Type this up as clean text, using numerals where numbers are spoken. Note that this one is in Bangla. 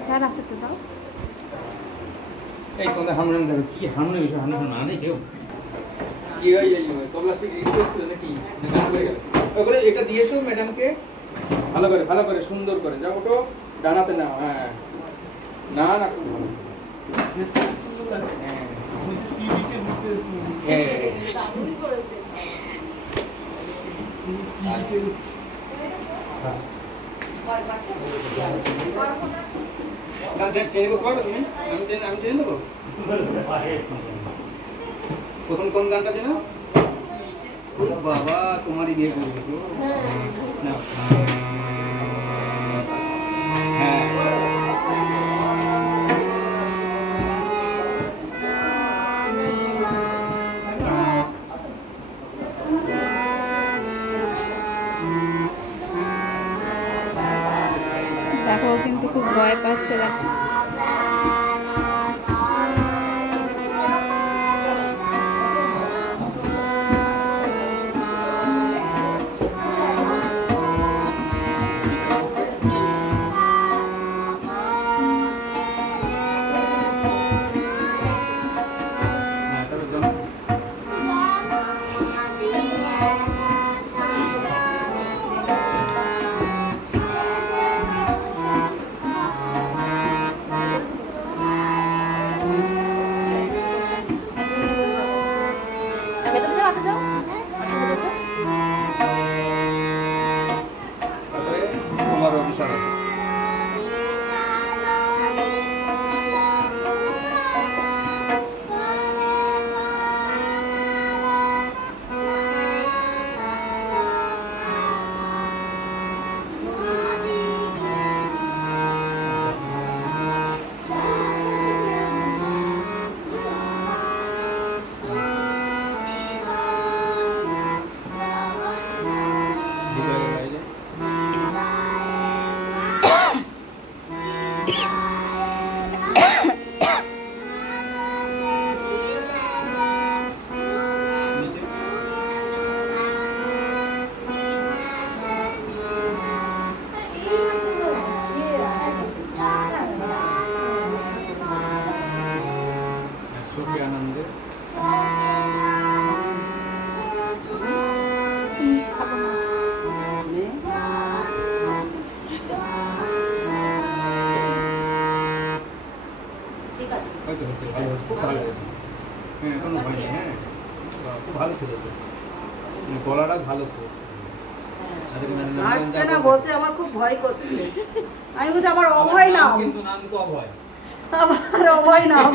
স্যার আছে তো যাও এই তোমরা হামরান দেখো কি হামনে বিষয় হামনে মানে কেউ কি হয় এই তোমরা সে এই করছিল নাকি গান করে গেছে ওগুলো এটা দিয়েছো ম্যাডামকে ভালো করে সুন্দর করে যাও ওটো ডানাতে নাও হ্যাঁ না না খুব ভালো সুন্দর লাগে হ্যাঁ মুঝে সি বিচে ঘুরতে এসেছি হ্যাঁ দারুণ করেছে সি বিচে আর বাচ্চা গান ট্রেন করতে পারবে তুমি আমি ট্রেন দেবো প্রথম কোন গানটা যেন বাবা তোমারই বিয়ে করবে তো না হ্যাঁ দেখো কিন্তু খুব ভয় পাচ্ছে দেখো তোমার অফিসার আনন্দে ঠিক আছে হয়তো হচ্ছে ভালো হচ্ছে খুব ভালো হয়েছে হ্যাঁ কোনো ভয় নেই হ্যাঁ খুব ভালো ছিল তো গলাটা ভালো তো আসছে না বলছে আমার খুব ভয় করছে আমি বলছি আমার অভয় নাও কিন্তু নাম তো অভয় আমার অভয় নাও